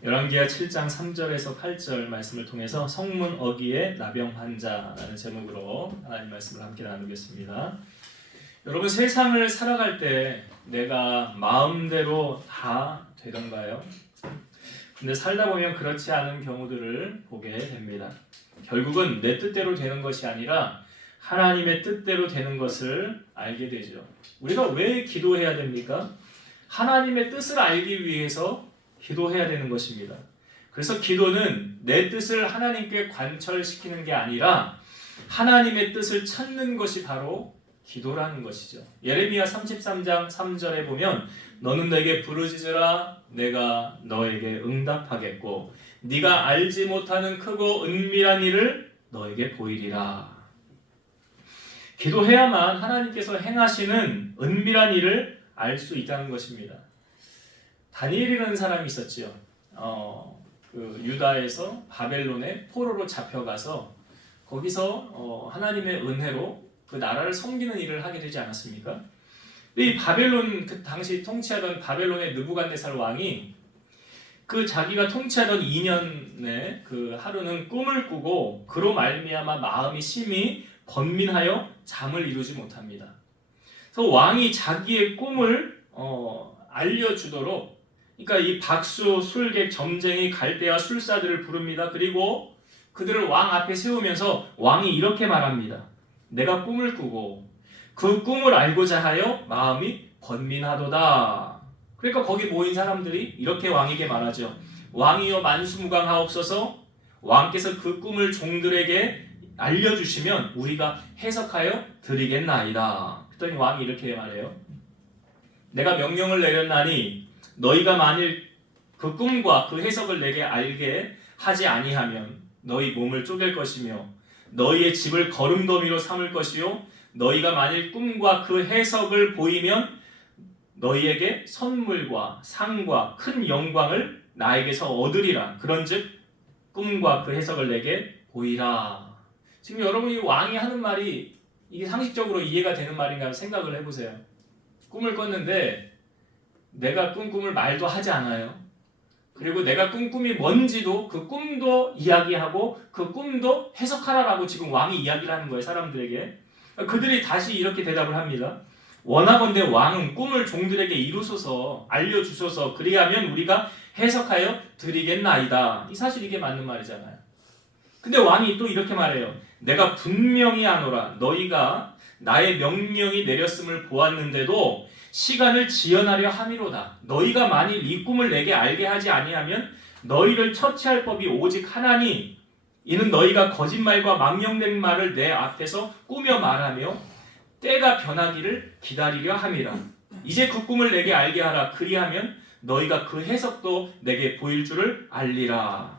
열왕기하 7장 3절에서 8절 말씀을 통해서 성문 어기의 나병 환자라는 제목으로 하나님 말씀을 함께 나누겠습니다. 여러분, 세상을 살아갈 때 내가 마음대로 다 되던가요? 근데 살다 보면 그렇지 않은 경우들을 보게 됩니다. 결국은 내 뜻대로 되는 것이 아니라 하나님의 뜻대로 되는 것을 알게 되죠. 우리가 왜 기도해야 됩니까? 하나님의 뜻을 알기 위해서 기도해야 되는 것입니다. 그래서 기도는 내 뜻을 하나님께 관철시키는 게 아니라 하나님의 뜻을 찾는 것이 바로 기도라는 것이죠. 예레미야 33장 3절에 보면 너는 내게 부르짖으라 내가 너에게 응답하겠고 네가 알지 못하는 크고 은밀한 일을 너에게 보이리라. 기도해야만 하나님께서 행하시는 은밀한 일을 알 수 있다는 것입니다. 다니엘이라는 사람이 있었지요. 유다에서 바벨론에 포로로 잡혀가서 거기서 하나님의 은혜로 그 나라를 섬기는 일을 하게 되지 않았습니까? 이 바벨론 그 당시 통치하던 바벨론의 느부갓네살 왕이 그 자기가 통치하던 2년에 그 하루는 꿈을 꾸고 그로 말미암아 마음이 심히 번민하여 잠을 이루지 못합니다. 그래서 왕이 자기의 꿈을 알려주도록, 그러니까 이 박수, 술객, 점쟁이, 갈대와 술사들을 부릅니다. 그리고 그들을 왕 앞에 세우면서 왕이 이렇게 말합니다. 내가 꿈을 꾸고 그 꿈을 알고자 하여 마음이 번민하도다. 그러니까 거기 모인 사람들이 이렇게 왕에게 말하죠. 왕이여 만수무강하옵소서. 왕께서 그 꿈을 종들에게 알려주시면 우리가 해석하여 드리겠나이다. 그랬더니 왕이 이렇게 말해요. 내가 명령을 내렸나니 너희가 만일 그 꿈과 그 해석을 내게 알게 하지 아니하면 너희 몸을 쪼갤 것이며 너희의 집을 거름더미로 삼을 것이요 너희가 만일 꿈과 그 해석을 보이면 너희에게 선물과 상과 큰 영광을 나에게서 얻으리라. 그런즉 꿈과 그 해석을 내게 보이라. 지금 여러분이 왕이 하는 말이 이게 상식적으로 이해가 되는 말인가 생각을 해보세요. 꿈을 꿨는데 내가 꾼 꿈을 말도 하지 않아요. 그리고 내가 꾼 꿈이 뭔지도 그 꿈도 이야기하고 그 꿈도 해석하라라고 지금 왕이 이야기를 하는 거예요, 사람들에게. 그들이 다시 이렇게 대답을 합니다. 원하건대 왕은 꿈을 종들에게 이루소서, 알려주소서. 그리하면 우리가 해석하여 드리겠나이다. 이 사실 이게 맞는 말이잖아요. 근데 왕이 또 이렇게 말해요. 내가 분명히 아노라. 너희가 나의 명령이 내렸음을 보았는데도 시간을 지연하려 함이로다. 너희가 만일 이 꿈을 내게 알게 하지 아니하면 너희를 처치할 법이 오직 하나니 이는 너희가 거짓말과 망령된 말을 내 앞에서 꾸며 말하며 때가 변하기를 기다리려 함이라. 이제 그 꿈을 내게 알게 하라. 그리하면 너희가 그 해석도 내게 보일 줄을 알리라.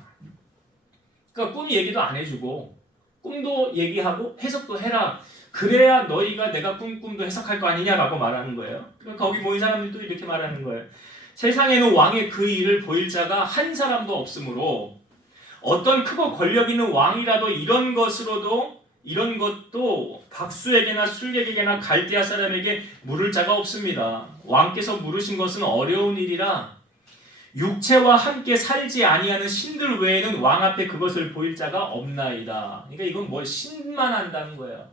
그러니까 꿈 얘기도 안 해주고 꿈도 얘기하고 해석도 해라. 그래야 너희가 내가 꾼 꿈도 해석할 거 아니냐라고 말하는 거예요. 그러니까 거기 모인 사람들도 이렇게 말하는 거예요. 세상에는 왕의 그 일을 보일 자가 한 사람도 없으므로 어떤 크고 권력 있는 왕이라도 이런 것도 박수에게나 술객에게나 갈대아 사람에게 물을 자가 없습니다. 왕께서 물으신 것은 어려운 일이라 육체와 함께 살지 아니하는 신들 외에는 왕 앞에 그것을 보일 자가 없나이다. 그러니까 이건 뭐 신만 한다는 거예요.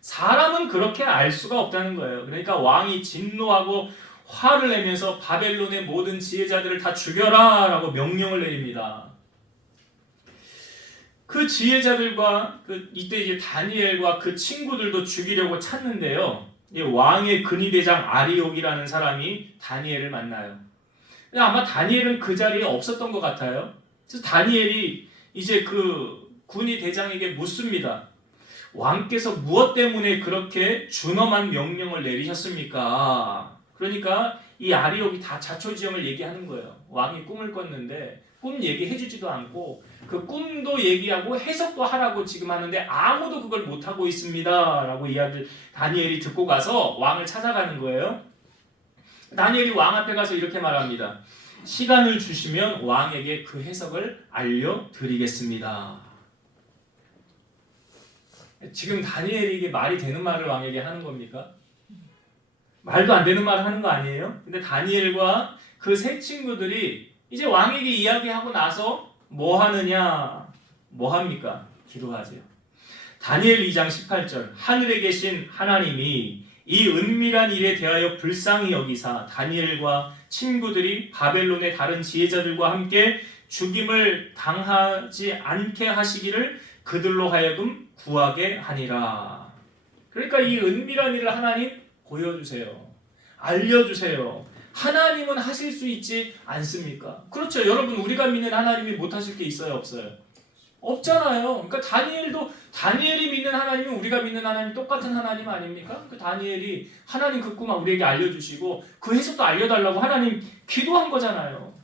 사람은 그렇게 알 수가 없다는 거예요. 그러니까 왕이 진노하고 화를 내면서 바벨론의 모든 지혜자들을 다 죽여라 라고 명령을 내립니다. 그 지혜자들과 이때 이제 다니엘과 그 친구들도 죽이려고 찾는데요. 왕의 근위대장 아리옥이라는 사람이 다니엘을 만나요. 아마 다니엘은 그 자리에 없었던 것 같아요. 그래서 다니엘이 이제 그 군이 대장에게 묻습니다. 왕께서 무엇 때문에 그렇게 준엄한 명령을 내리셨습니까? 그러니까 이 아리옥이 다 자초지종을 얘기하는 거예요. 왕이 꿈을 꿨는데 꿈 얘기해주지도 않고 그 꿈도 얘기하고 해석도 하라고 지금 하는데 아무도 그걸 못하고 있습니다 라고 이야기를 다니엘이 듣고 가서 왕을 찾아가는 거예요. 다니엘이 왕 앞에 가서 이렇게 말합니다. 시간을 주시면 왕에게 그 해석을 알려드리겠습니다. 지금 다니엘이 이게 말이 되는 말을 왕에게 하는 겁니까? 말도 안 되는 말을 하는 거 아니에요? 근데 다니엘과 그 세 친구들이 이제 왕에게 이야기하고 나서 뭐 하느냐? 뭐 합니까? 기도하세요. 다니엘 2장 18절 하늘에 계신 하나님이 이 은밀한 일에 대하여 불쌍히 여기사 다니엘과 친구들이 바벨론의 다른 지혜자들과 함께 죽임을 당하지 않게 하시기를 그들로 하여금 구하게 하니라. 그러니까 이 은밀한 일을 하나님 보여주세요. 알려주세요. 하나님은 하실 수 있지 않습니까? 그렇죠. 여러분, 우리가 믿는 하나님이 못하실 게 있어요, 없어요? 없잖아요. 그러니까 다니엘이 믿는 하나님은 우리가 믿는 하나님 똑같은 하나님 아닙니까? 그 다니엘이 하나님 그 꿈을 우리에게 알려주시고 그 해석도 알려달라고 하나님 기도한 거잖아요.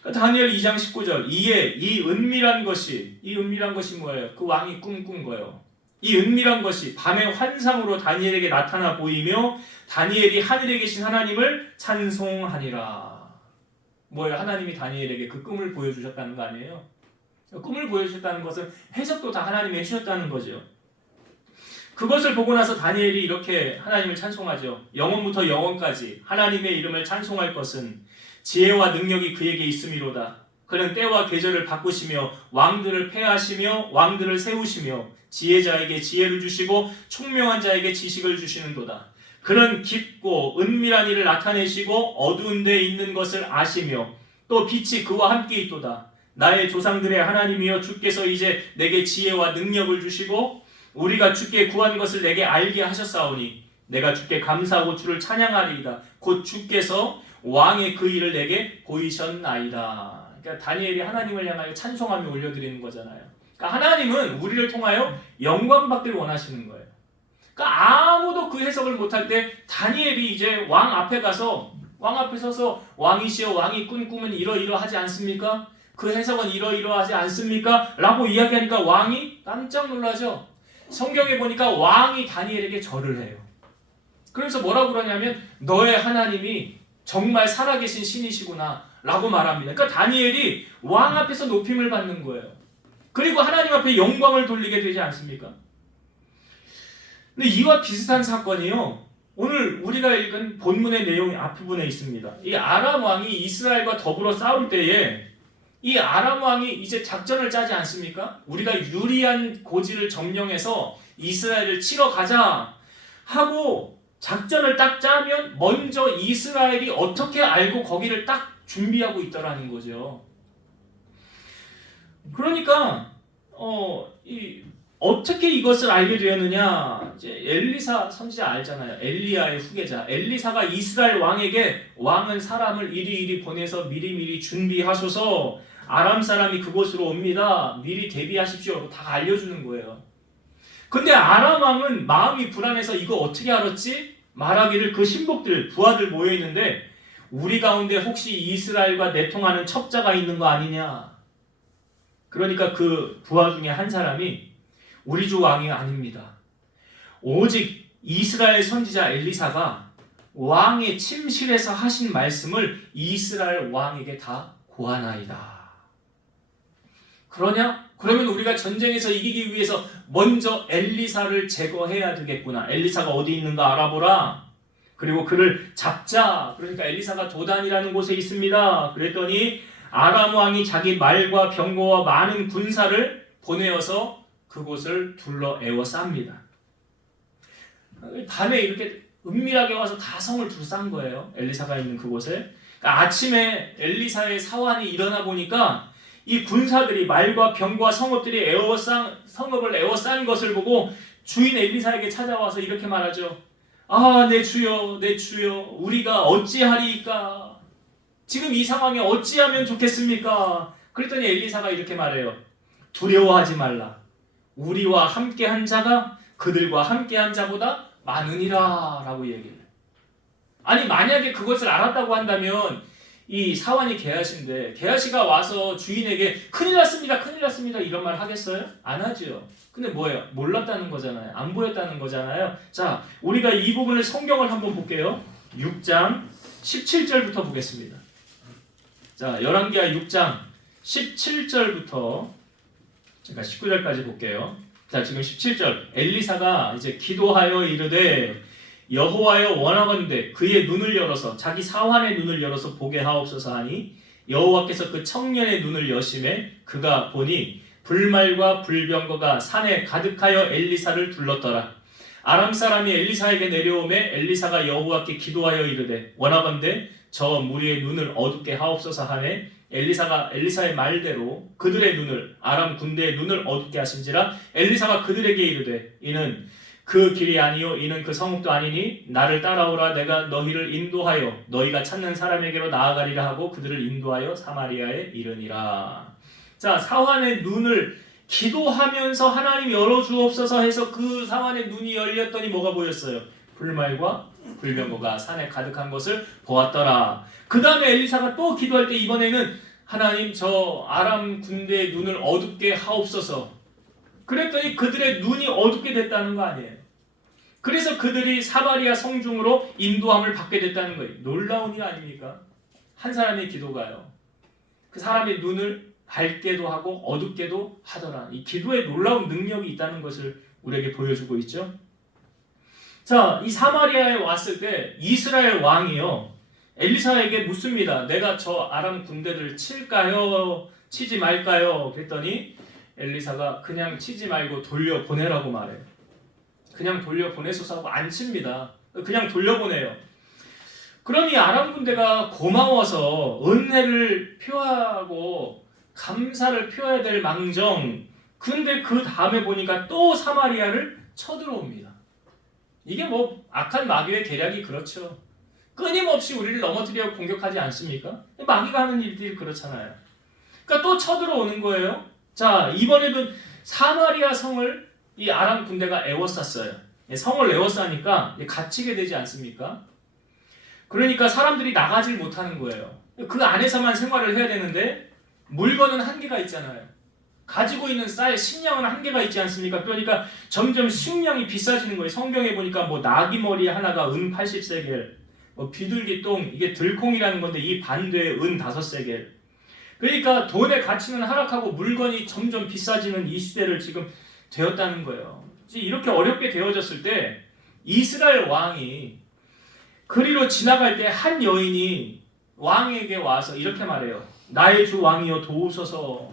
그러니까 다니엘 2장 19절 이에 이 은밀한 것이 뭐예요? 그 왕이 꿈꾼 거예요. 이 은밀한 것이 밤의 환상으로 다니엘에게 나타나 보이며 다니엘이 하늘에 계신 하나님을 찬송하니라. 뭐예요? 하나님이 다니엘에게 그 꿈을 보여주셨다는 거 아니에요? 꿈을 보여주셨다는 것은 해석도 다 하나님이 해주셨다는 거죠. 그것을 보고 나서 다니엘이 이렇게 하나님을 찬송하죠. 영원부터 영원까지 하나님의 이름을 찬송할 것은 지혜와 능력이 그에게 있음이로다. 그는 때와 계절을 바꾸시며 왕들을 패하시며 왕들을 세우시며 지혜자에게 지혜를 주시고 총명한 자에게 지식을 주시는도다. 그는 깊고 은밀한 일을 나타내시고 어두운 데 있는 것을 아시며 또 빛이 그와 함께 있도다. 나의 조상들의 하나님이여 주께서 이제 내게 지혜와 능력을 주시고 우리가 주께 구한 것을 내게 알게 하셨사오니 내가 주께 감사하고 주를 찬양하리이다. 곧 주께서 왕의 그 일을 내게 보이셨나이다. 그러니까 다니엘이 하나님을 향하여 찬송하며 올려드리는 거잖아요. 그러니까 하나님은 우리를 통하여 영광 받기를 원하시는 거예요. 그러니까 아무도 그 해석을 못할 때 다니엘이 이제 왕 앞에 서서 왕이시여 왕이 꾼 꿈은 이러이러하지 않습니까? 그 해석은 이러이러하지 않습니까? 라고 이야기하니까 왕이 깜짝 놀라죠. 성경에 보니까 왕이 다니엘에게 절을 해요. 그래서 뭐라고 그러냐면 너의 하나님이 정말 살아계신 신이시구나 라고 말합니다. 그러니까 다니엘이 왕 앞에서 높임을 받는 거예요. 그리고 하나님 앞에 영광을 돌리게 되지 않습니까? 근데 이와 비슷한 사건이요, 오늘 우리가 읽은 본문의 내용이 앞부분에 있습니다. 이 아람 왕이 이스라엘과 더불어 싸울 때에 이 아람 왕이 이제 작전을 짜지 않습니까? 우리가 유리한 고지를 점령해서 이스라엘을 치러 가자 하고 작전을 딱 짜면 먼저 이스라엘이 어떻게 알고 거기를 딱 준비하고 있더라는 거죠. 그러니까 어떻게 이것을 알게 되었느냐? 이제 엘리사 선지자 알잖아요. 엘리야의 후계자. 엘리사가 이스라엘 왕에게 왕은 사람을 이리이리 보내서 미리미리 준비하소서 아람 사람이 그곳으로 옵니다. 미리 대비하십시오. 다 알려주는 거예요. 근데 아람 왕은 마음이 불안해서 이거 어떻게 알았지? 말하기를 그 신복들, 부하들 모여있는데 우리 가운데 혹시 이스라엘과 내통하는 첩자가 있는 거 아니냐? 그러니까 그 부하 중에 한 사람이 우리 주 왕이 아닙니다. 오직 이스라엘 선지자 엘리사가 왕의 침실에서 하신 말씀을 이스라엘 왕에게 다 고하나이다. 그러냐? 그러면 우리가 전쟁에서 이기기 위해서 먼저 엘리사를 제거해야 되겠구나. 엘리사가 어디 있는가 알아보라. 그리고 그를 잡자. 그러니까 엘리사가 도단이라는 곳에 있습니다. 그랬더니 아람 왕이 자기 말과 병거와 많은 군사를 보내어서 그곳을 둘러 에워쌉니다. 밤에 이렇게 은밀하게 와서 다 성을 둘러싼 거예요. 엘리사가 있는 그곳에. 그러니까 아침에 엘리사의 사환이 일어나 보니까 이 군사들이 말과 병과 성읍들이 성읍을 에워싼 것을 보고 주인 엘리사에게 찾아와서 이렇게 말하죠. 아, 내 주여, 내 주여, 우리가 어찌하리이까? 지금 이 상황에 어찌하면 좋겠습니까? 그랬더니 엘리사가 이렇게 말해요. 두려워하지 말라. 우리와 함께한 자가 그들과 함께한 자보다 많으니라 라고 얘기해요. 아니, 만약에 그것을 알았다고 한다면 이 사환이 게하시인데 게하시가 와서 주인에게 큰일 났습니다, 큰일 났습니다 이런 말 하겠어요? 안 하죠. 근데 뭐예요? 몰랐다는 거잖아요. 안 보였다는 거잖아요. 자, 우리가 이 부분을 성경을 한번 볼게요. 6장 17절부터 보겠습니다. 자, 열왕기하 6장 17절부터 그러니까 19절까지 볼게요. 자, 지금 17절 엘리사가 이제 기도하여 이르되 여호와여 원하건대 그의 눈을 열어서 자기 사환의 눈을 열어서 보게 하옵소서 하니 여호와께서 그 청년의 눈을 여심해 그가 보니 불말과 불병거가 산에 가득하여 엘리사를 둘렀더라. 아람 사람이 엘리사에게 내려오매 엘리사가 여호와께 기도하여 이르되 원하건대 저 무리의 눈을 어둡게 하옵소서 하매 엘리사가 엘리사의 말대로 그들의 눈을 아람 군대의 눈을 어둡게 하신지라. 엘리사가 그들에게 이르되 이는 그 길이 아니요 이는 그 성읍도 아니니 나를 따라오라. 내가 너희를 인도하여 너희가 찾는 사람에게로 나아가리라 하고 그들을 인도하여 사마리아에 이르니라. 자, 사환의 눈을 기도하면서 하나님 열어주옵소서 해서 그 사환의 눈이 열렸더니 뭐가 보였어요? 불말과 불병거가 산에 가득한 것을 보았더라. 그 다음에 엘리사가 또 기도할 때 이번에는 하나님 저 아람 군대의 눈을 어둡게 하옵소서. 그랬더니 그들의 눈이 어둡게 됐다는 거 아니에요. 그래서 그들이 사마리아 성중으로 인도함을 받게 됐다는 거예요. 놀라운 일 아닙니까? 한 사람의 기도가요. 그 사람의 눈을 밝게도 하고 어둡게도 하더라. 이 기도에 놀라운 능력이 있다는 것을 우리에게 보여주고 있죠. 자, 이 사마리아에 왔을 때 이스라엘 왕이요 엘리사에게 묻습니다. 내가 저 아람 군대를 칠까요? 치지 말까요? 그랬더니 엘리사가 그냥 치지 말고 돌려보내라고 말해요. 그냥 돌려보내소서 하고 안 칩니다. 그냥 돌려보내요. 그러니 아람 군대가 고마워서 은혜를 표하고 감사를 표해야 될 망정, 근데 그 다음에 보니까 또 사마리아를 쳐들어옵니다. 이게 뭐 악한 마귀의 계략이 그렇죠. 끊임없이 우리를 넘어뜨리려고 공격하지 않습니까? 마귀가 하는 일들이 그렇잖아요. 그러니까 또 쳐들어오는 거예요. 자, 이번에도 사마리아 성을 이 아람 군대가 에워쌌어요. 성을 에워싸니까 갇히게 되지 않습니까? 그러니까 사람들이 나가질 못하는 거예요. 그 안에서만 생활을 해야 되는데 물건은 한계가 있잖아요. 가지고 있는 쌀, 식량은 한계가 있지 않습니까? 그러니까 점점 식량이 비싸지는 거예요. 성경에 보니까 뭐 나귀 머리 하나가 은 80세겔, 뭐 비둘기 똥, 이게 들콩이라는 건데 이 반대에 은 5세겔. 그러니까 돈의 가치는 하락하고 물건이 점점 비싸지는 이 시대를 지금 되었다는 거예요. 이렇게 어렵게 되어졌을 때 이스라엘 왕이 그리로 지나갈 때 한 여인이 왕에게 와서 이렇게 말해요. 나의 주 왕이여 도우소서.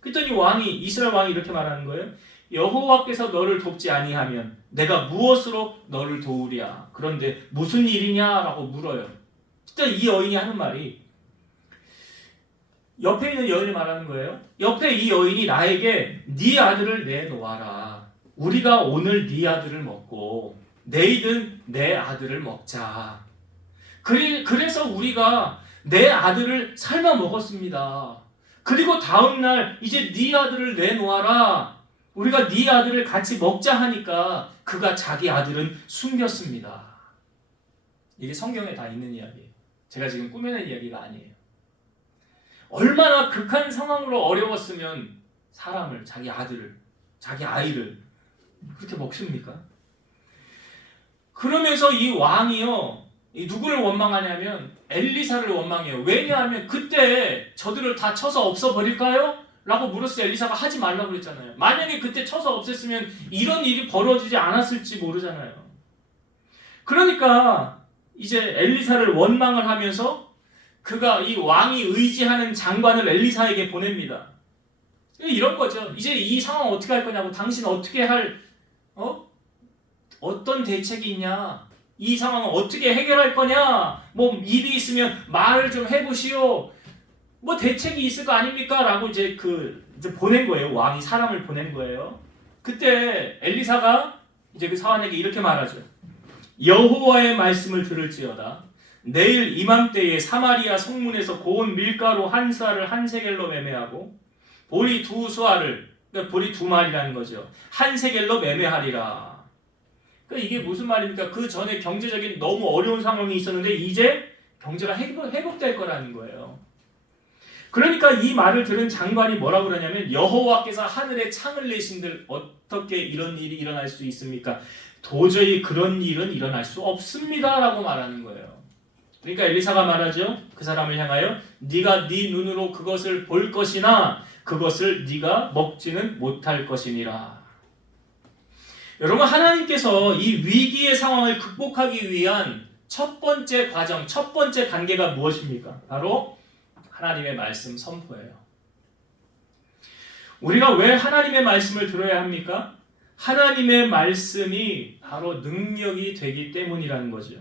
그랬더니 이스라엘 왕이 이렇게 말하는 거예요. 여호와께서 너를 돕지 아니하면 내가 무엇으로 너를 도우랴. 그런데 무슨 일이냐라고 물어요. 그랬더니 이 여인이 하는 말이 옆에 있는 여인을 말하는 거예요. 옆에 이 여인이 나에게 네 아들을 내놓아라. 우리가 오늘 네 아들을 먹고 내일은 내 아들을 먹자. 그래서 우리가 내 아들을 삶아 먹었습니다. 그리고 다음날 이제 네 아들을 내놓아라. 우리가 네 아들을 같이 먹자 하니까 그가 자기 아들은 숨겼습니다. 이게 성경에 다 있는 이야기예요. 제가 지금 꾸며낸 이야기가 아니에요. 얼마나 극한 상황으로 어려웠으면 사람을, 자기 아들을, 자기 아이를 그렇게 먹습니까? 그러면서 이 왕이요, 누구를 원망하냐면 엘리사를 원망해요. 왜냐하면 그때 저들을 다 쳐서 없애버릴까요? 라고 물었어요. 엘리사가 하지 말라고 그랬잖아요. 만약에 그때 쳐서 없앴으면 이런 일이 벌어지지 않았을지 모르잖아요. 그러니까 이제 엘리사를 원망을 하면서 그가 이 왕이 의지하는 장관을 엘리사에게 보냅니다. 이런 거죠. 이제 이 상황 어떻게 할 거냐고, 당신 어떻게 어떤 대책이 있냐? 이 상황을 어떻게 해결할 거냐? 뭐 입이 있으면 말을 좀 해보시오. 뭐 대책이 있을 거 아닙니까? 라고 이제 이제 보낸 거예요. 왕이 사람을 보낸 거예요. 그때 엘리사가 이제 그 사환에게 이렇게 말하죠. 여호와의 말씀을 들을지어다. 내일 이맘때에 사마리아 성문에서 고운 밀가루 한 쌀을 한 세겔로 매매하고 보리 두 수알을, 그러니까 보리 두 마리라는 거죠. 한 세겔로 매매하리라. 그러니까 이게 무슨 말입니까? 그 전에 경제적인 너무 어려운 상황이 있었는데 이제 경제가 회복될 거라는 거예요. 그러니까 이 말을 들은 장관이 뭐라고 그러냐면 여호와께서 하늘에 창을 내신들 어떻게 이런 일이 일어날 수 있습니까? 도저히 그런 일은 일어날 수 없습니다 라고 말하는 거예요. 그러니까 엘리사가 말하죠. 그 사람을 향하여 네가 네 눈으로 그것을 볼 것이나 그것을 네가 먹지는 못할 것이니라. 여러분, 하나님께서 이 위기의 상황을 극복하기 위한 첫 번째 과정, 첫 번째 단계가 무엇입니까? 바로 하나님의 말씀 선포예요. 우리가 왜 하나님의 말씀을 들어야 합니까? 하나님의 말씀이 바로 능력이 되기 때문이라는 거죠.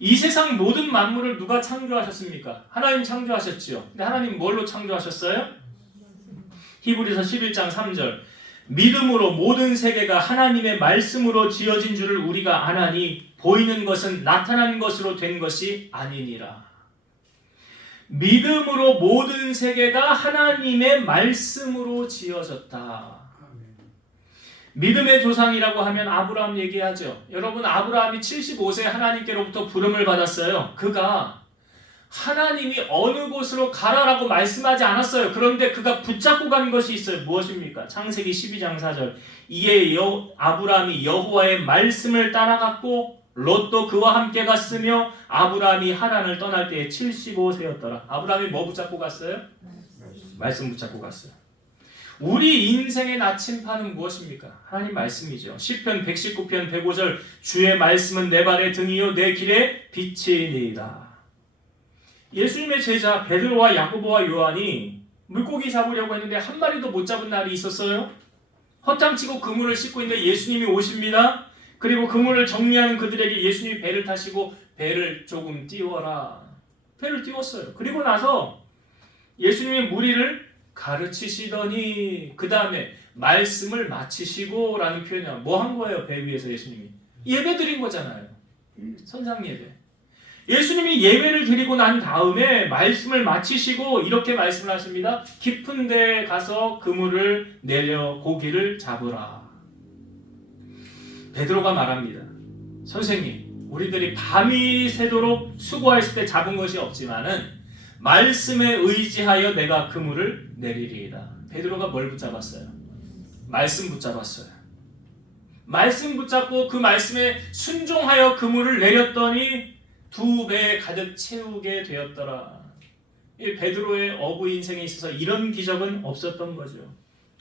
이 세상 모든 만물을 누가 창조하셨습니까? 하나님 창조하셨지요. 근데 하나님 뭘로 창조하셨어요? 히브리서 11장 3절 믿음으로 모든 세계가 하나님의 말씀으로 지어진 줄을 우리가 아나니 보이는 것은 나타난 것으로 된 것이 아니니라. 믿음으로 모든 세계가 하나님의 말씀으로 지어졌다. 믿음의 조상이라고 하면 아브라함 얘기하죠. 여러분, 아브라함이 75세 하나님께로부터 부름을 받았어요. 그가 하나님이 어느 곳으로 가라라고 말씀하지 않았어요. 그런데 그가 붙잡고 간 것이 있어요. 무엇입니까? 창세기 12장 4절 이에 아브라함이 여호와의 말씀을 따라갔고 롯도 그와 함께 갔으며 아브라함이 하란을 떠날 때에 75세였더라. 아브라함이 뭐 붙잡고 갔어요? 말씀 붙잡고 갔어요. 우리 인생의 나침판은 무엇입니까? 하나님 말씀이죠. 시편 119편 105절 주의 말씀은 내 발의 등이요 내 길의 빛이니이다. 예수님의 제자 베드로와 야고보와 요한이 물고기 잡으려고 했는데 한 마리도 못 잡은 날이 있었어요. 헛장치고 그물을 씻고 있는데 예수님이 오십니다. 그리고 그물을 정리하는 그들에게 예수님이 배를 타시고 배를 조금 띄워라. 배를 띄웠어요. 그리고 나서 예수님이 무리를 가르치시더니 그 다음에 말씀을 마치시고 라는 표현이야. 뭐 한 거예요? 배 위에서 예수님이 예배 드린 거잖아요. 선상 예배. 예수님이 예배를 드리고 난 다음에 말씀을 마치시고 이렇게 말씀을 하십니다. 깊은 데에 가서 그물을 내려 고기를 잡으라. 베드로가 말합니다. 선생님, 우리들이 밤이 새도록 수고했을 때 잡은 것이 없지만은 말씀에 의지하여 내가 그물을 내리리이다. 베드로가 뭘 붙잡았어요? 말씀 붙잡았어요. 말씀 붙잡고 그 말씀에 순종하여 그물을 내렸더니 2배 가득 채우게 되었더라. 이 베드로의 어부 인생에 있어서 이런 기적은 없었던 거죠.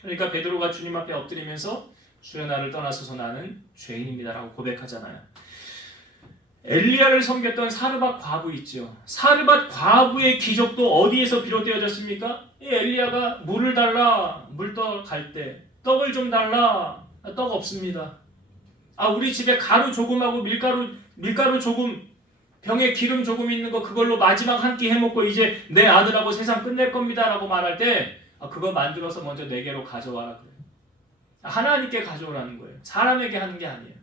그러니까 베드로가 주님 앞에 엎드리면서 주여 나를 떠나서서 나는 죄인입니다 라고 고백하잖아요. 엘리야를 섬겼던 사르밧 과부 있죠. 사르밧 과부의 기적도 어디에서 비롯되어졌습니까? 이 엘리야가 물을 달라, 물떡 갈 때 떡을 좀 달라, 떡 없습니다. 우리 집에 가루 조금하고 밀가루 조금, 병에 기름 조금 있는 거 그걸로 마지막 한 끼 해먹고 이제 내 아들하고 세상 끝낼 겁니다 라고 말할 때 그거 만들어서 먼저 내게로 가져와라 그래요. 하나님께 가져오라는 거예요. 사람에게 하는 게 아니에요.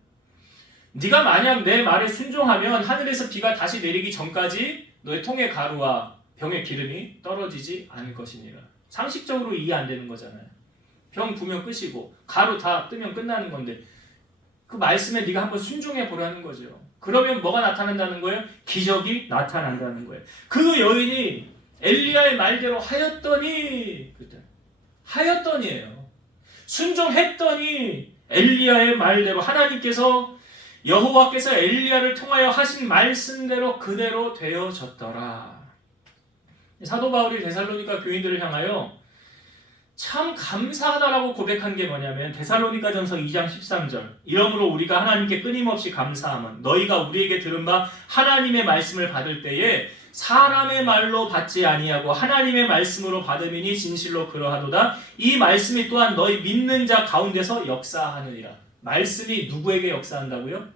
네가 만약 내 말에 순종하면 하늘에서 비가 다시 내리기 전까지 너의 통의 가루와 병의 기름이 떨어지지 않을 것이니라. 상식적으로 이해 안 되는 거잖아요. 병 부면 끝이고 가루 다 뜨면 끝나는 건데 그 말씀에 네가 한번 순종해 보라는 거죠. 그러면 뭐가 나타난다는 거예요? 기적이 나타난다는 거예요. 그 여인이 엘리야의 말대로 하였더니 하였더니예요. 순종했더니 엘리야의 말대로 하나님께서 여호와께서 엘리야를 통하여 하신 말씀대로 그대로 되어졌더라. 사도 바울이 데살로니가 교인들을 향하여 참 감사하다라고 고백한 게 뭐냐면 데살로니가전서 2장 13절 이러므로 우리가 하나님께 끊임없이 감사함은 너희가 우리에게 들은 바 하나님의 말씀을 받을 때에 사람의 말로 받지 아니하고 하나님의 말씀으로 받음이니 진실로 그러하도다. 이 말씀이 또한 너희 믿는 자 가운데서 역사하느니라. 말씀이 누구에게 역사한다고요?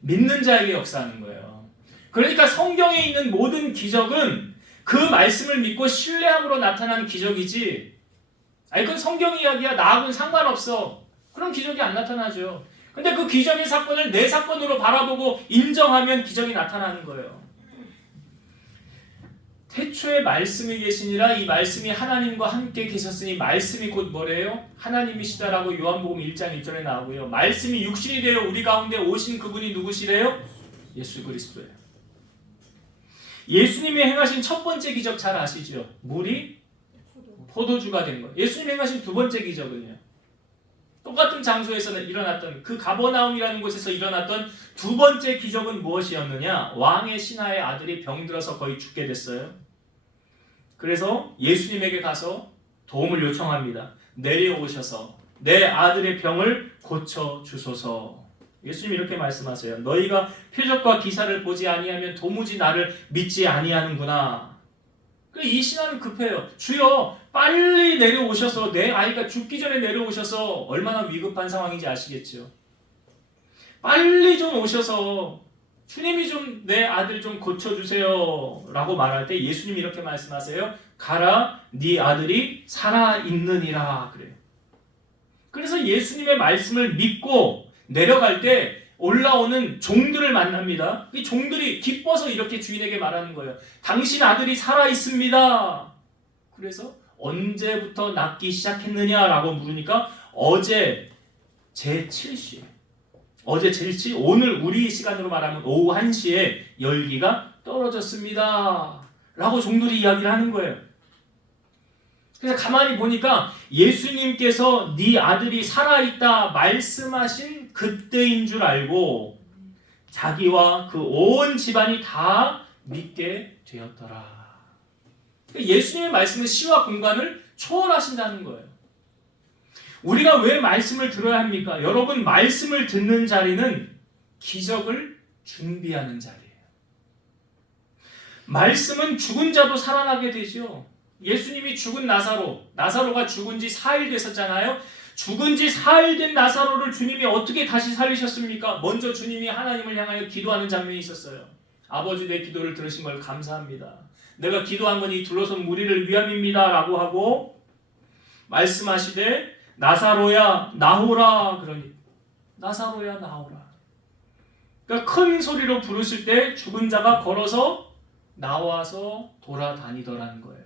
믿는 자에게 역사하는 거예요. 그러니까 성경에 있는 모든 기적은 그 말씀을 믿고 신뢰함으로 나타난 기적이지 그건 성경 이야기야. 나하고는 상관없어. 그럼 기적이 안 나타나죠. 근데 그 기적의 사건을 내 사건으로 바라보고 인정하면 기적이 나타나는 거예요. 태초에 말씀이 계시니라 이 말씀이 하나님과 함께 계셨으니 말씀이 곧 뭐래요? 하나님이시다라고 요한복음 1장 1절에 나오고요. 말씀이 육신이 되어 우리 가운데 오신 그분이 누구시래요? 예수 그리스도예요. 예수님이 행하신 첫 번째 기적 잘 아시죠? 물이 포도주가 된 거예요. 예수님이 행하신 두 번째 기적은요. 똑같은 장소에서 일어났던 그 가버나움이라는 곳에서 일어났던 두 번째 기적은 무엇이었느냐? 왕의 신하의 아들이 병들어서 거의 죽게 됐어요. 그래서 예수님에게 가서 도움을 요청합니다. 내려오셔서 내 아들의 병을 고쳐주소서. 예수님이 이렇게 말씀하세요. 너희가 표적과 기사를 보지 아니하면 도무지 나를 믿지 아니하는구나. 이 신하는 급해요. 주여 빨리 내려오셔서 내 아이가 죽기 전에 내려오셔서 얼마나 위급한 상황인지 아시겠죠. 빨리 좀 오셔서 주님이 좀 내 아들 좀 고쳐주세요 라고 말할 때 예수님이 이렇게 말씀하세요. 가라 네 아들이 살아있느니라 그래요. 그래서 예수님의 말씀을 믿고 내려갈 때 올라오는 종들을 만납니다. 이 종들이 기뻐서 이렇게 주인에게 말하는 거예요. 당신 아들이 살아있습니다. 그래서 언제부터 낫기 시작했느냐라고 물으니까 어제 제7시 어제 제7시 오늘 우리 시간으로 말하면 오후 1시에 열기가 떨어졌습니다 라고 종들이 이야기를 하는 거예요. 그래서 가만히 보니까 예수님께서 네 아들이 살아있다 말씀하신 그때인 줄 알고 자기와 그 온 집안이 다 믿게 되었더라. 예수님의 말씀은 시와 공간을 초월하신다는 거예요. 우리가 왜 말씀을 들어야 합니까? 여러분, 말씀을 듣는 자리는 기적을 준비하는 자리예요. 말씀은 죽은 자도 살아나게 되죠. 예수님이 죽은 나사로가 죽은 지 4일 됐었잖아요. 죽은 지 4일 된 나사로를 주님이 어떻게 다시 살리셨습니까? 먼저 주님이 하나님을 향하여 기도하는 장면이 있었어요. 아버지, 내 기도를 들으신 걸 감사합니다. 내가 기도한 건 이 둘러선 무리를 위함입니다 라고 하고 말씀하시되 나사로야 나오라 그러니 나사로야 나오라. 그러니까 큰 소리로 부르실 때 죽은 자가 걸어서 나와서 돌아다니더라는 거예요.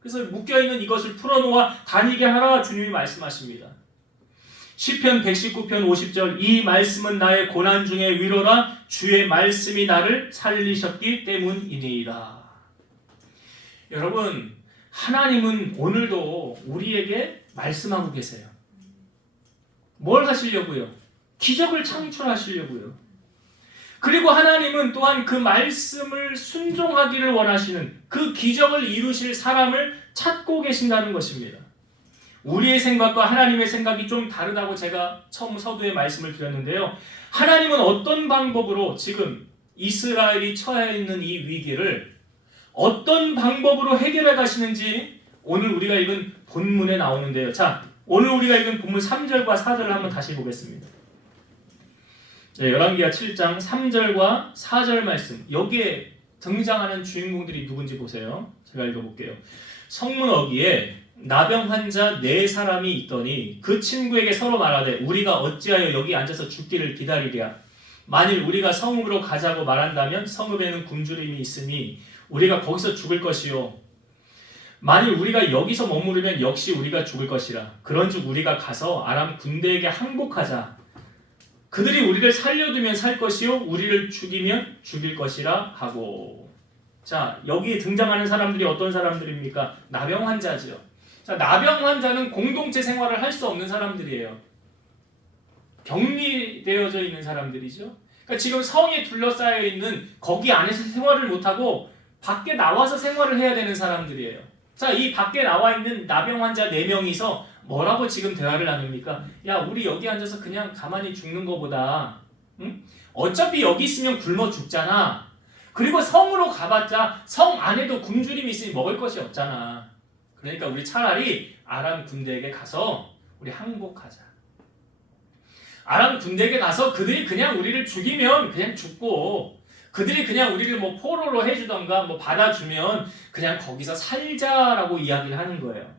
그래서 묶여있는 이것을 풀어놓아 다니게 하라 주님이 말씀하십니다. 시편 119편 50절 이 말씀은 나의 고난 중에 위로라 주의 말씀이 나를 살리셨기 때문이니이다. 여러분, 하나님은 오늘도 우리에게 말씀하고 계세요. 뭘 하시려고요? 기적을 창출하시려고요. 그리고 하나님은 또한 그 말씀을 순종하기를 원하시는 그 기적을 이루실 사람을 찾고 계신다는 것입니다. 우리의 생각과 하나님의 생각이 좀 다르다고 제가 처음 서두에 말씀을 드렸는데요. 하나님은 어떤 방법으로 지금 이스라엘이 처해 있는 이 위기를 어떤 방법으로 해결해 가시는지 오늘 우리가 읽은 본문에 나오는데요. 자, 오늘 우리가 읽은 본문 3절과 4절을 한번 다시 보겠습니다. 네, 열왕기하 7장 3절과 4절 말씀. 여기에 등장하는 주인공들이 누군지 보세요. 제가 읽어볼게요. 성문 어귀에 나병 환자 4사람이 있더니 그 친구에게 서로 말하되 우리가 어찌하여 여기 앉아서 죽기를 기다리랴. 만일 우리가 성읍으로 가자고 말한다면 성읍에는 굶주림이 있으니 우리가 거기서 죽을 것이요. 만일 우리가 여기서 머무르면 역시 우리가 죽을 것이라. 그런즉 우리가 가서 아람 군대에게 항복하자. 그들이 우리를 살려두면 살 것이요 우리를 죽이면 죽일 것이라 하고. 자, 여기에 등장하는 사람들이 어떤 사람들입니까? 나병 환자죠. 자, 나병 환자는 공동체 생활을 할 수 없는 사람들이에요. 격리되어져 있는 사람들이죠. 그러니까 지금 성에 둘러싸여 있는 거기 안에서 생활을 못하고 밖에 나와서 생활을 해야 되는 사람들이에요. 자, 이 밖에 나와 있는 나병 환자 4명이서 뭐라고 지금 대화를 나눕니까? 야, 우리 여기 앉아서 그냥 가만히 죽는 거보다 어차피 여기 있으면 굶어 죽잖아. 그리고 성으로 가봤자 성 안에도 굶주림이 있으니 먹을 것이 없잖아. 그러니까 우리 차라리 아람 군대에게 가서 우리 항복하자. 아람 군대에게 가서 그들이 그냥 우리를 죽이면 그냥 죽고 그들이 그냥 우리를 뭐 포로로 해주던가 뭐 받아주면 그냥 거기서 살자라고 이야기를 하는 거예요.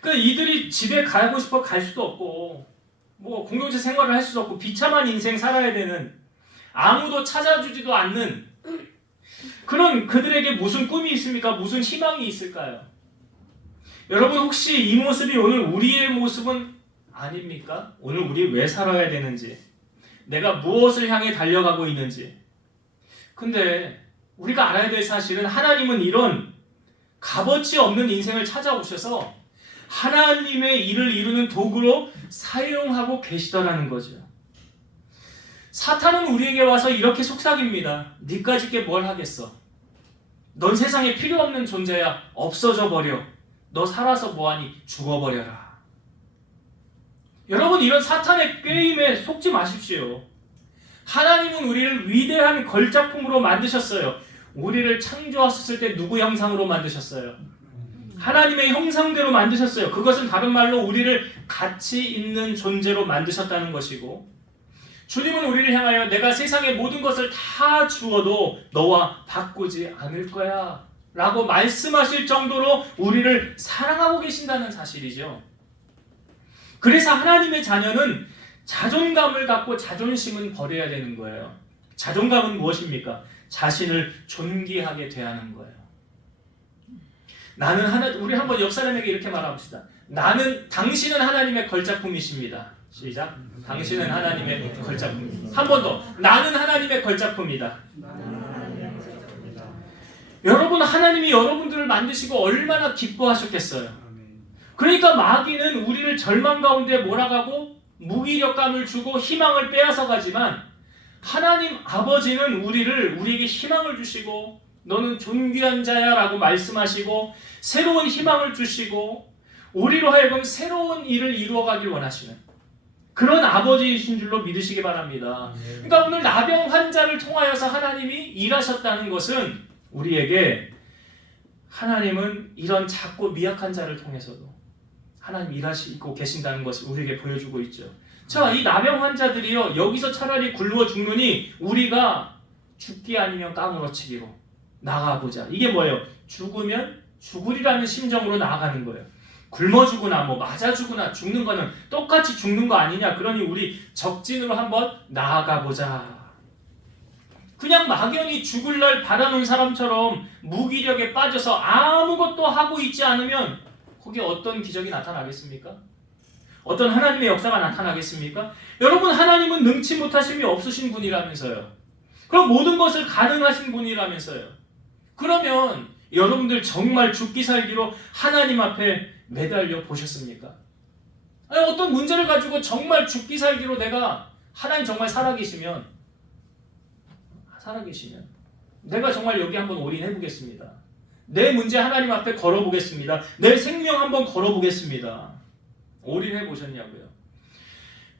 그러니까 이들이 집에 가고 싶어 갈 수도 없고 뭐 공동체 생활을 할 수도 없고 비참한 인생 살아야 되는 아무도 찾아주지도 않는 그런 그들에게 무슨 꿈이 있습니까? 무슨 희망이 있을까요? 여러분, 혹시 이 모습이 오늘 우리의 모습은 아닙니까? 오늘 우리 왜 살아야 되는지, 내가 무엇을 향해 달려가고 있는지. 근데 우리가 알아야 될 사실은 하나님은 이런 값어치 없는 인생을 찾아오셔서 하나님의 일을 이루는 도구로 사용하고 계시더라는 거죠. 사탄은 우리에게 와서 이렇게 속삭입니다. 니까짓 게 뭘 하겠어? 넌 세상에 필요 없는 존재야. 없어져 버려. 너 살아서 뭐하니? 죽어버려라. 여러분, 이런 사탄의 게임에 속지 마십시오. 하나님은 우리를 위대한 걸작품으로 만드셨어요. 우리를 창조하셨을 때 누구 형상으로 만드셨어요? 하나님의 형상대로 만드셨어요. 그것은 다른 말로 우리를 가치 있는 존재로 만드셨다는 것이고, 주님은 우리를 향하여 내가 세상의 모든 것을 다 주어도 너와 바꾸지 않을 거야 라고 말씀하실 정도로 우리를 사랑하고 계신다는 사실이죠. 그래서 하나님의 자녀는 자존감을 갖고 자존심은 버려야 되는 거예요. 자존감은 무엇입니까? 자신을 존귀하게 대하는 거예요. 우리 한번 옆 사람에게 이렇게 말합시다. 당신은 하나님의 걸작품이십니다. 시작. 당신은 하나님의 걸작품입니다. 한 번 더. 나는 하나님의 걸작품이다. 여러분, 하나님이 여러분들을 만드시고 얼마나 기뻐하셨겠어요. 그러니까 마귀는 우리를 절망 가운데 몰아가고 무기력감을 주고 희망을 빼앗아 가지만, 하나님 아버지는 우리에게 희망을 주시고 너는 존귀한 자야 라고 말씀하시고 새로운 희망을 주시고 우리로 하여금 새로운 일을 이루어가길 원하시는 그런 아버지이신 줄로 믿으시기 바랍니다. 그러니까 오늘 나병 환자를 통하여서 하나님이 일하셨다는 것은 우리에게 하나님은 이런 작고 미약한 자를 통해서도 하나님 일하시고 계신다는 것을 우리에게 보여주고 있죠. 자, 이 나병 환자들이요, 여기서 차라리 굶어 죽느니 우리가 죽기 아니면 까무러치기로 나가보자. 이게 뭐예요? 죽으면 죽으리라는 심정으로 나아가는 거예요. 굶어 죽으나 맞아 죽으나 죽는 거는 똑같이 죽는 거 아니냐. 그러니 우리 적진으로 한번 나아가보자. 그냥 막연히 죽을 날 바라는 사람처럼 무기력에 빠져서 아무것도 하고 있지 않으면 거기에 어떤 기적이 나타나겠습니까? 어떤 하나님의 역사가 나타나겠습니까? 여러분, 하나님은 능치 못하심이 없으신 분이라면서요. 그럼 모든 것을 가능하신 분이라면서요. 그러면 여러분들 정말 죽기 살기로 하나님 앞에 매달려 보셨습니까? 아니, 어떤 문제를 가지고 정말 죽기 살기로 내가 하나님 정말 살아계시면 내가 정말 여기 한번 올인해 보겠습니다. 내 문제 하나님 앞에 걸어보겠습니다. 내 생명 한번 걸어보겠습니다. 올인해 보셨냐고요?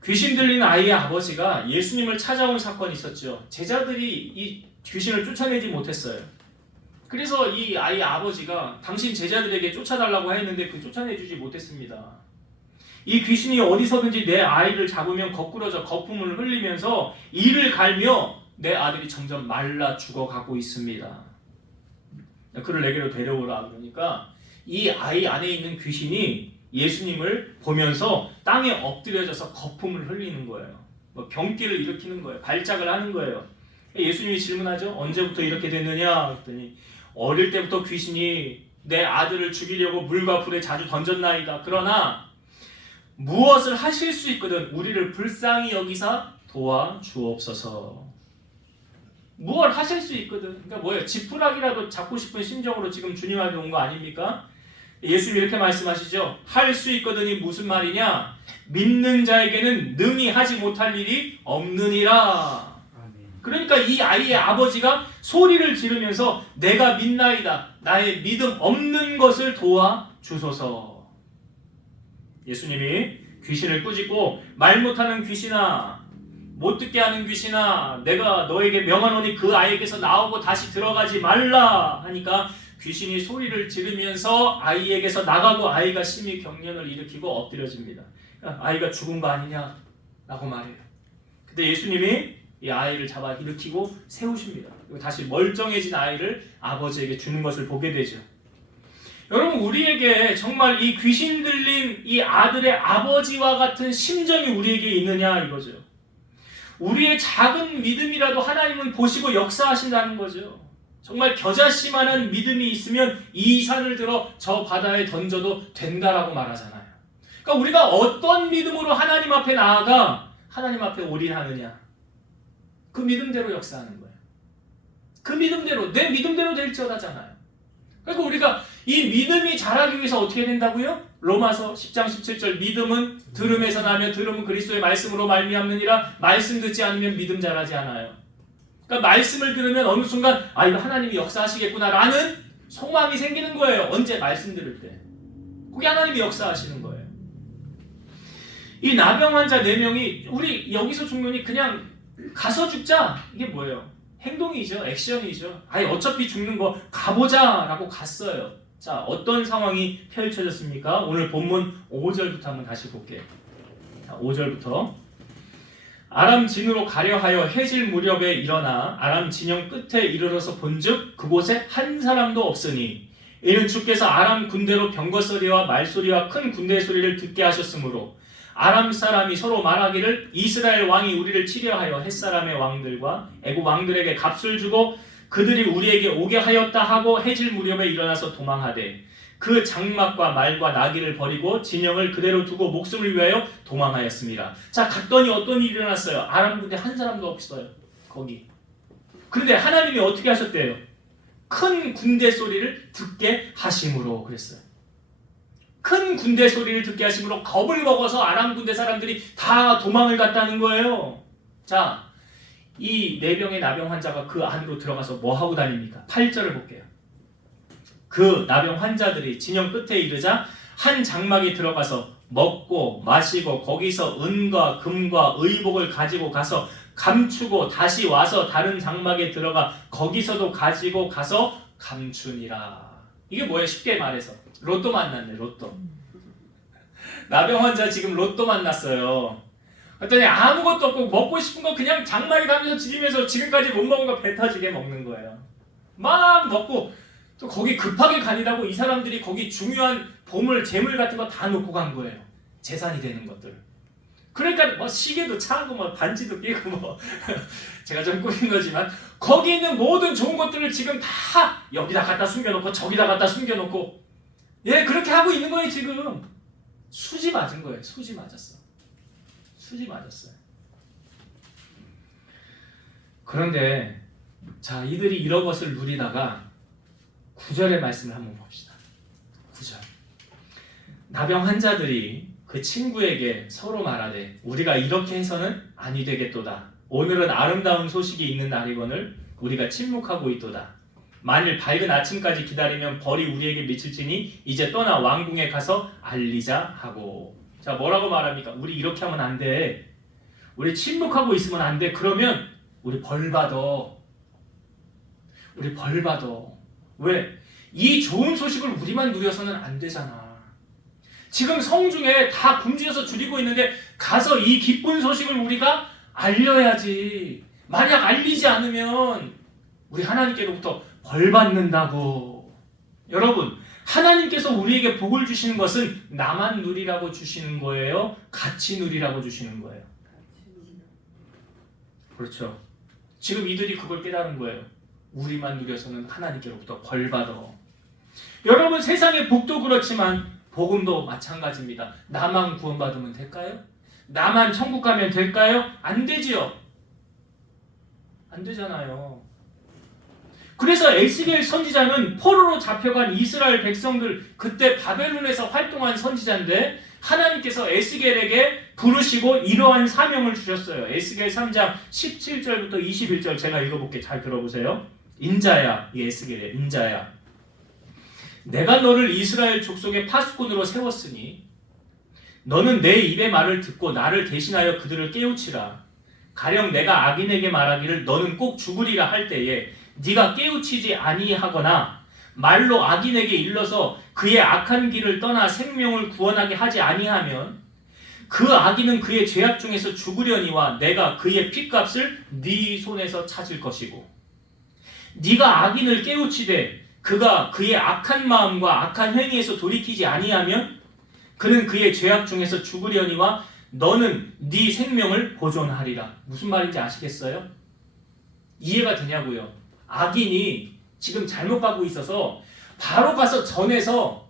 귀신 들린 아이의 아버지가 예수님을 찾아온 사건이 있었죠. 제자들이 이 귀신을 쫓아내지 못했어요. 그래서 이 아이의 아버지가 당신 제자들에게 쫓아달라고 했는데 쫓아내주지 못했습니다. 이 귀신이 어디서든지 내 아이를 잡으면 거꾸러져 거품을 흘리면서 이를 갈며 내 아들이 점점 말라 죽어가고 있습니다. 그를 내게로 데려오라 그러니까 이 아이 안에 있는 귀신이 예수님을 보면서 땅에 엎드려져서 거품을 흘리는 거예요. 병기를 일으키는 거예요. 발작을 하는 거예요. 예수님이 질문하죠. 언제부터 이렇게 됐느냐? 그랬더니 어릴 때부터 귀신이 내 아들을 죽이려고 물과 불에 자주 던졌나이다. 그러나 무엇을 하실 수 있거든 우리를 불쌍히 여기사 도와주옵소서. 무엇을 하실 수 있거든. 그러니까 뭐예요? 지푸라기라도 잡고 싶은 심정으로 지금 주님 앞에 온 거 아닙니까? 예수님이 이렇게 말씀하시죠. 할 수 있거든이 무슨 말이냐? 믿는 자에게는 능히 하지 못할 일이 없느니라. 그러니까 이 아이의 아버지가 소리를 지르면서 내가 믿나이다. 나의 믿음 없는 것을 도와주소서. 예수님이 귀신을 꾸짖고 말 못하는 귀신아, 못 듣게 하는 귀신아, 내가 너에게 명하노니 그 아이에게서 나오고 다시 들어가지 말라 하니까 귀신이 소리를 지르면서 아이에게서 나가고 아이가 심히 경련을 일으키고 엎드려집니다. 아이가 죽은 거 아니냐 라고 말해요. 근데 예수님이 이 아이를 잡아 일으키고 세우십니다. 그리고 다시 멀쩡해진 아이를 아버지에게 주는 것을 보게 되죠. 여러분, 우리에게 정말 이 귀신 들린 이 아들의 아버지와 같은 심정이 우리에게 있느냐 이거죠. 우리의 작은 믿음이라도 하나님은 보시고 역사하신다는 거죠. 정말 겨자씨만한 믿음이 있으면 이 산을 들어 저 바다에 던져도 된다라고 말하잖아요. 그러니까 우리가 어떤 믿음으로 하나님 앞에 나아가 하나님 앞에 올인하느냐, 그 믿음대로 역사하는 거예요. 그 믿음대로, 내 믿음대로 될지어다잖아요. 그러니까 우리가 이 믿음이 자라기 위해서 어떻게 된다고요? 로마서 10장 17절 믿음은 들음에서 나며 들음은 그리스도의 말씀으로 말미암느니라. 말씀 듣지 않으면 믿음 자라지 않아요. 그러니까 말씀을 들으면 어느 순간 이거 하나님이 역사하시겠구나 라는 소망이 생기는 거예요. 언제? 말씀 들을 때. 그게 하나님이 역사하시는 거예요. 이 나병 환자 4명이 우리 여기서 죽느니 그냥 가서 죽자. 이게 뭐예요? 행동이죠. 액션이죠. 아니 어차피 죽는 거 가보자 라고 갔어요. 자, 어떤 상황이 펼쳐졌습니까? 오늘 본문 5절부터 한번 다시 볼게요. 자, 5절부터 아람 진으로 가려 하여 해질 무렵에 일어나 아람 진영 끝에 이르러서 본즉 그곳에 한 사람도 없으니 이는 주께서 아람 군대로 병거 소리와 말소리와 큰 군대 소리를 듣게 하셨으므로 아람 사람이 서로 말하기를 이스라엘 왕이 우리를 치려하여 햇사람의 왕들과 애굽 왕들에게 값을 주고 그들이 우리에게 오게 하였다 하고 해질 무렵에 일어나서 도망하되 그 장막과 말과 나귀를 버리고 진영을 그대로 두고 목숨을 위하여 도망하였습니다. 자, 갔더니 어떤 일이 일어났어요? 아람 군대 한 사람도 없어요. 거기. 그런데 하나님이 어떻게 하셨대요? 큰 군대 소리를 듣게 하심으로 그랬어요. 큰 군대 소리를 듣게 하심으로 겁을 먹어서 아람 군대 사람들이 다 도망을 갔다는 거예요. 자, 이 4병의 나병 환자가 그 안으로 들어가서 뭐 하고 다닙니까? 8절을 볼게요. 그 나병 환자들이 진영 끝에 이르자 한 장막에 들어가서 먹고 마시고 거기서 은과 금과 의복을 가지고 가서 감추고 다시 와서 다른 장막에 들어가 거기서도 가지고 가서 감추니라. 이게 뭐예요? 쉽게 말해서 로또 만났네. 로또. 나병 환자 지금 로또 만났어요. 그랬더니 아무것도 없고 먹고 싶은 거 그냥 장막에 가면서 지리면서 지금까지 못 먹은 거 배 터지게 먹는 거예요. 막 먹고 또 거기 급하게 가니라고 이 사람들이 거기 중요한 보물, 재물 같은 거 다 놓고 간 거예요. 재산이 되는 것들. 그러니까 뭐 시계도 차고 뭐 반지도 끼고 뭐 제가 좀 꾸민 거지만 거기 있는 모든 좋은 것들을 지금 다 여기다 갖다 숨겨놓고 저기다 갖다 숨겨놓고 예 그렇게 하고 있는 거예요 지금. 수지 맞은 거예요. 수지 맞았어. 수지 맞았어요. 그런데 자 이들이 이런 것을 누리다가 9절의 말씀을 한번 봅시다. 9절. 나병 환자들이 그 친구에게 서로 말하되 우리가 이렇게 해서는 아니 되겠도다. 오늘은 아름다운 소식이 있는 날이거늘 우리가 침묵하고 있도다. 만일 밝은 아침까지 기다리면 벌이 우리에게 미칠지니 이제 떠나 왕궁에 가서 알리자 하고. 자 뭐라고 말합니까? 우리 이렇게 하면 안 돼. 우리 침묵하고 있으면 안 돼. 그러면 우리 벌 받아. 우리 벌 받아. 왜? 이 좋은 소식을 우리만 누려서는 안 되잖아. 지금 성중에 다 굶주려서 줄이고 있는데 가서 이 기쁜 소식을 우리가 알려야지. 만약 알리지 않으면 우리 하나님께로부터 벌 받는다고. 여러분, 하나님께서 우리에게 복을 주시는 것은 나만 누리라고 주시는 거예요? 같이 누리라고 주시는 거예요? 그렇죠. 지금 이들이 그걸 깨달은 거예요. 우리만 누려서는 하나님께로부터 벌 받아. 여러분 세상의 복도 그렇지만 복음도 마찬가지입니다. 나만 구원받으면 될까요? 나만 천국 가면 될까요? 안 되지요. 안 되잖아요. 그래서 에스겔 선지자는 포로로 잡혀간 이스라엘 백성들 그때 바벨론에서 활동한 선지자인데 하나님께서 에스겔에게 부르시고 이러한 사명을 주셨어요. 에스겔 3장 17절부터 21절 제가 읽어볼게요. 잘 들어보세요. 인자야, 이 에스겔의 인자야. 내가 너를 이스라엘 족속의 파수꾼으로 세웠으니 너는 내 입의 말을 듣고 나를 대신하여 그들을 깨우치라. 가령 내가 악인에게 말하기를 너는 꼭 죽으리라 할 때에 네가 깨우치지 아니하거나 말로 악인에게 일러서 그의 악한 길을 떠나 생명을 구원하게 하지 아니하면 그 악인은 그의 죄악 중에서 죽으려니와 내가 그의 핏값을 네 손에서 찾을 것이고 네가 악인을 깨우치되 그가 그의 악한 마음과 악한 행위에서 돌이키지 아니하면 그는 그의 죄악 중에서 죽으려니와 너는 네 생명을 보존하리라. 무슨 말인지 아시겠어요? 이해가 되냐고요? 악인이 지금 잘못 가고 있어서 바로 가서 전해서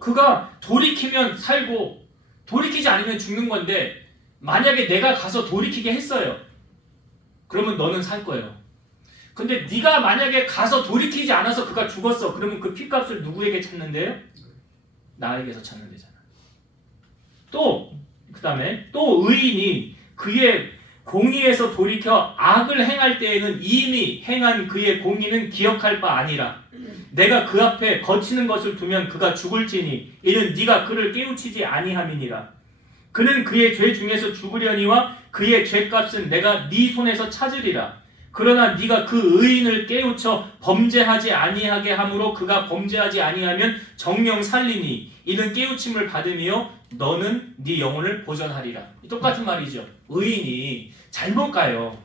그가 돌이키면 살고 돌이키지 않으면 죽는 건데 만약에 내가 가서 돌이키게 했어요. 그러면 너는 살 거예요. 근데 네가 만약에 가서 돌이키지 않아서 그가 죽었어. 그러면 그 핏값을 누구에게 찾는데요? 나에게서 찾는 데잖아. 또 그 다음에 또 의인이 그의 공의에서 돌이켜 악을 행할 때에는 이미 행한 그의 공의는 기억할 바 아니라 내가 그 앞에 거치는 것을 두면 그가 죽을지니 이는 네가 그를 깨우치지 아니함이니라. 그는 그의 죄 중에서 죽으려니와 그의 죄값은 내가 네 손에서 찾으리라. 그러나 네가 그 의인을 깨우쳐 범죄하지 아니하게 함으로 그가 범죄하지 아니하면 정령 살리니 이는 깨우침을 받으며 너는 네 영혼을 보전하리라. 똑같은 말이죠. 의인이 잘못 가요.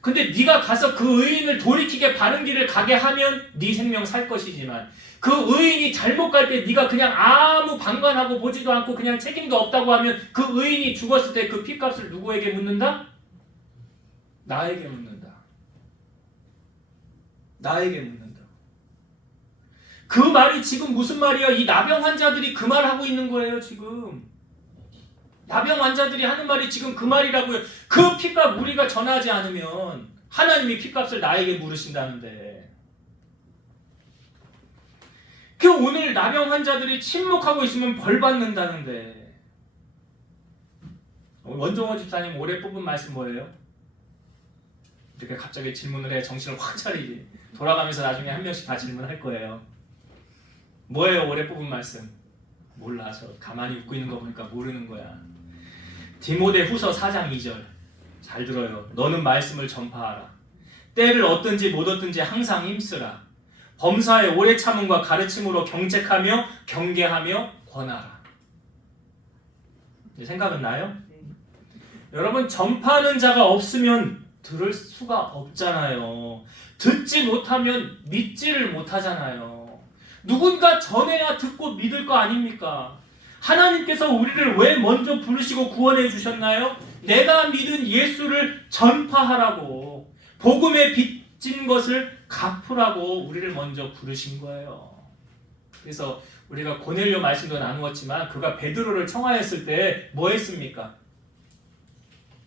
근데 네가 가서 그 의인을 돌이키게 바른 길을 가게 하면 네 생명 살 것이지만 그 의인이 잘못 갈 때 네가 그냥 아무 방관하고 보지도 않고 그냥 책임도 없다고 하면 그 의인이 죽었을 때 그 핏값을 누구에게 묻는다? 나에게 묻는다. 나에게 묻는다. 그 말이 지금 무슨 말이야? 이 나병 환자들이 그 말하고 있는 거예요 지금. 나병 환자들이 하는 말이 지금 그 말이라고요. 그 핏값 우리가 전하지 않으면 하나님이 핏값을 나에게 물으신다는데. 그 오늘 나병 환자들이 침묵하고 있으면 벌 받는다는데. 원종호 집사님 올해 뽑은 말씀 뭐예요? 이렇게 갑자기 질문을 해 정신을 확 차리지. 돌아가면서 나중에 한 명씩 다 질문할 거예요. 뭐예요 올해 뽑은 말씀? 몰라. 저 가만히 웃고 있는 거 보니까 모르는 거야. 디모데후서 4장 2절 잘 들어요. 너는 말씀을 전파하라. 때를 얻든지 못 얻든지 항상 힘쓰라. 범사의 오래 참음과 가르침으로 경책하며 경계하며 권하라. 생각은 나요? 여러분 전파하는 자가 없으면 들을 수가 없잖아요. 듣지 못하면 믿지를 못하잖아요. 누군가 전해야 듣고 믿을 거 아닙니까? 하나님께서 우리를 왜 먼저 부르시고 구원해 주셨나요? 내가 믿은 예수를 전파하라고, 복음에 빚진 것을 갚으라고 우리를 먼저 부르신 거예요. 그래서 우리가 고넬료 말씀도 나누었지만 그가 베드로를 청하였을 때 뭐 했습니까?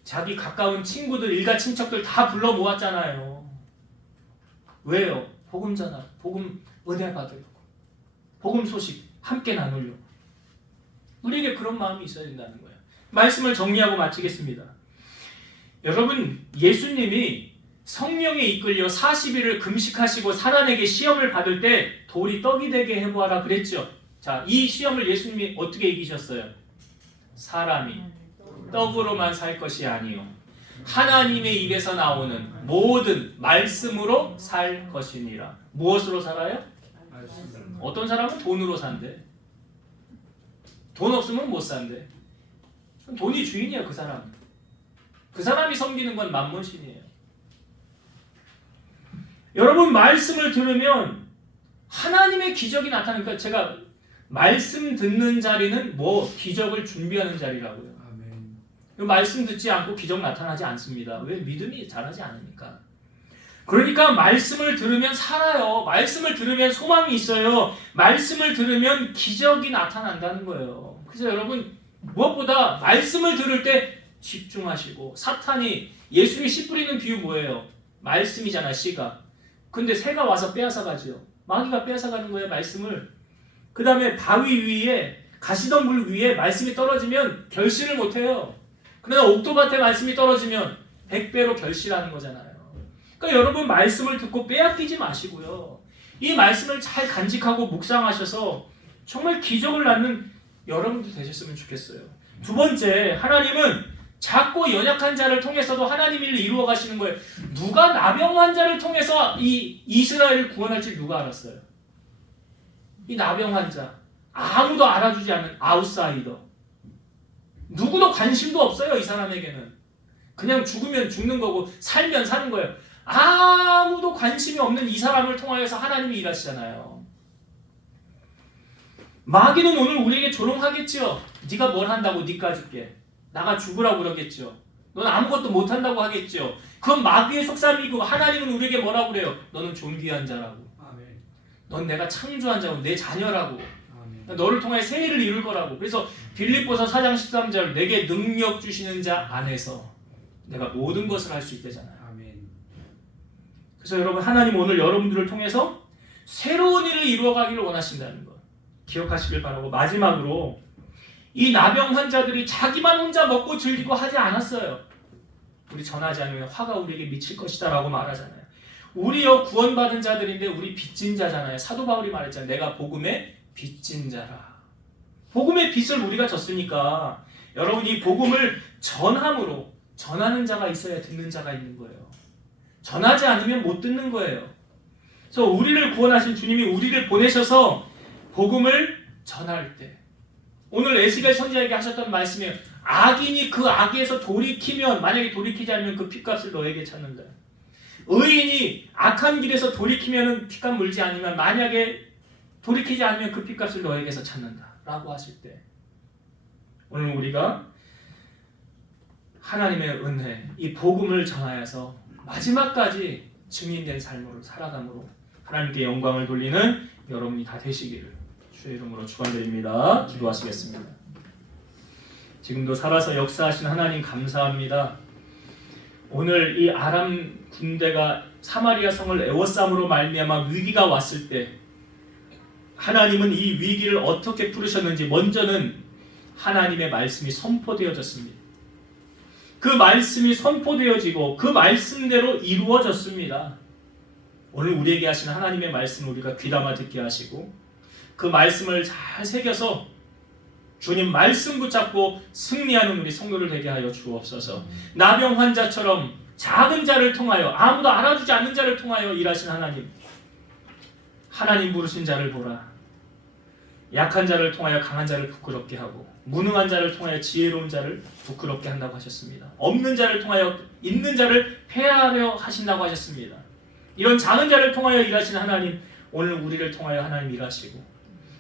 자기 가까운 친구들, 일가 친척들 다 불러 모았잖아요. 왜요? 복음 전하, 복음 은혜 받으려고, 복음 소식 함께 나누려고. 우리에게 그런 마음이 있어야 된다는 거예요. 말씀을 정리하고 마치겠습니다. 여러분, 예수님이 성령에 이끌려 40일을 금식하시고 사단에게 시험을 받을 때 돌이 떡이 되게 해보아라 그랬죠. 자, 이 시험을 예수님이 어떻게 이기셨어요? 사람이 떡으로만 살 것이 아니요 하나님의 입에서 나오는 모든 말씀으로 살 것이니라. 무엇으로 살아요? 어떤 사람은 돈으로 산대. 돈 없으면 못 산대. 돈이 주인이야 그 사람. 그 사람이 섬기는 건 만몬신이에요. 여러분 말씀을 들으면 하나님의 기적이 나타나니까 제가 말씀 듣는 자리는 뭐 기적을 준비하는 자리라고요. 아멘. 말씀 듣지 않고 기적 나타나지 않습니다. 왜? 믿음이 자라지 않으니까. 그러니까 말씀을 들으면 살아요. 말씀을 들으면 소망이 있어요. 말씀을 들으면 기적이 나타난다는 거예요. 그래서 여러분 무엇보다 말씀을 들을 때 집중하시고, 사탄이 예수님이 씨 뿌리는 비유 뭐예요? 말씀이잖아, 씨가. 근데 새가 와서 빼앗아가죠. 마귀가 빼앗아가는 거예요, 말씀을. 그 다음에 바위 위에, 가시덤불 위에 말씀이 떨어지면 결실을 못해요. 그러나 옥토밭에 말씀이 떨어지면 100배로 결실하는 거잖아요. 그러니까 여러분 말씀을 듣고 빼앗기지 마시고요. 이 말씀을 잘 간직하고 묵상하셔서 정말 기적을 낳는 여러분도 되셨으면 좋겠어요. 두 번째, 하나님은 작고 연약한 자를 통해서도 하나님 일을 이루어 가시는 거예요. 누가 나병 환자를 통해서 이 이스라엘을 구원할지 누가 알았어요? 이 나병 환자, 아무도 알아주지 않는 아웃사이더, 누구도 관심도 없어요. 이 사람에게는 그냥 죽으면 죽는 거고 살면 사는 거예요. 아무도 관심이 없는 이 사람을 통하여서 하나님이 일하시잖아요. 마귀는 오늘 우리에게 조롱하겠죠. 네가 뭘 한다고 니까 줄게, 나가 죽으라고 그러겠죠. 넌 아무것도 못한다고 하겠죠. 그건 마귀의 속셈이고, 하나님은 우리에게 뭐라고 그래요? 너는 존귀한 자라고. 아멘. 넌 내가 창조한 자고 내 자녀라고. 아멘. 너를 통해 새 일을 이룰 거라고. 그래서 빌립보서 4장 13절 내게 능력 주시는 자 안에서 내가 모든 것을 할 수 있대잖아요. 아멘. 그래서 여러분, 하나님 오늘 여러분들을 통해서 새로운 일을 이루어가기를 원하신다는 것 기억하시길 바라고, 마지막으로 이 나병 환자들이 자기만 혼자 먹고 즐기고 하지 않았어요. 우리 전하지 않으면 화가 우리에게 미칠 것이다 라고 말하잖아요. 우리요 구원받은 자들인데 우리 빚진 자잖아요. 사도 바울이 말했잖아요. 내가 복음의 빚진 자라. 복음의 빚을 우리가 졌으니까 여러분 이 복음을 전함으로, 전하는 자가 있어야 듣는 자가 있는 거예요. 전하지 않으면 못 듣는 거예요. 그래서 우리를 구원하신 주님이 우리를 보내셔서 복음을 전할 때, 오늘 에스겔 선지자에게 하셨던 말씀이에요. 악인이 그 악에서 돌이키면, 만약에 돌이키지 않으면 그 핏값을 너에게 찾는다. 의인이 악한 길에서 돌이키면 핏값 물지 않으면, 만약에 돌이키지 않으면 그 핏값을 너에게서 찾는다 라고 하실 때, 오늘 우리가 하나님의 은혜, 이 복음을 전하여서 마지막까지 증인된 삶으로 살아감으로 하나님께 영광을 돌리는 여러분이 다 되시기를 주의 이름으로 축원드립니다. 기도하시겠습니다. 지금도 살아서 역사하신 하나님 감사합니다. 오늘 이 아람 군대가 사마리아 성을 에워싸므로 말미암아 위기가 왔을 때 하나님은 이 위기를 어떻게 풀으셨는지, 먼저는 하나님의 말씀이 선포되어졌습니다. 그 말씀이 선포되어지고 그 말씀대로 이루어졌습니다. 오늘 우리에게 하시는 하나님의 말씀을 우리가 귀담아 듣게 하시고 그 말씀을 잘 새겨서 주님 말씀 붙잡고 승리하는 우리 성도를 되게 하여 주옵소서. 나병 환자처럼 작은 자를 통하여, 아무도 알아주지 않는 자를 통하여 일하신 하나님, 하나님 부르신 자를 보라. 약한 자를 통하여 강한 자를 부끄럽게 하고, 무능한 자를 통하여 지혜로운 자를 부끄럽게 한다고 하셨습니다. 없는 자를 통하여 있는 자를 폐하려 하신다고 하셨습니다. 이런 작은 자를 통하여 일하신 하나님, 오늘 우리를 통하여 하나님 일하시고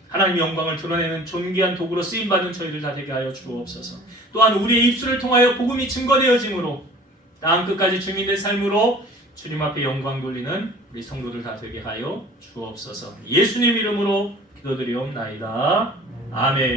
하나님의 영광을 드러내는 존귀한 도구로 쓰임받는 저희들 다 되게 하여 주옵소서. 또한 우리의 입술을 통하여 복음이 증거되어짐으로 땅 끝까지 증인된 삶으로 주님 앞에 영광 돌리는 우리 성도들 다 되게 하여 주옵소서. 예수님 이름으로 기도드리옵나이다. 아멘.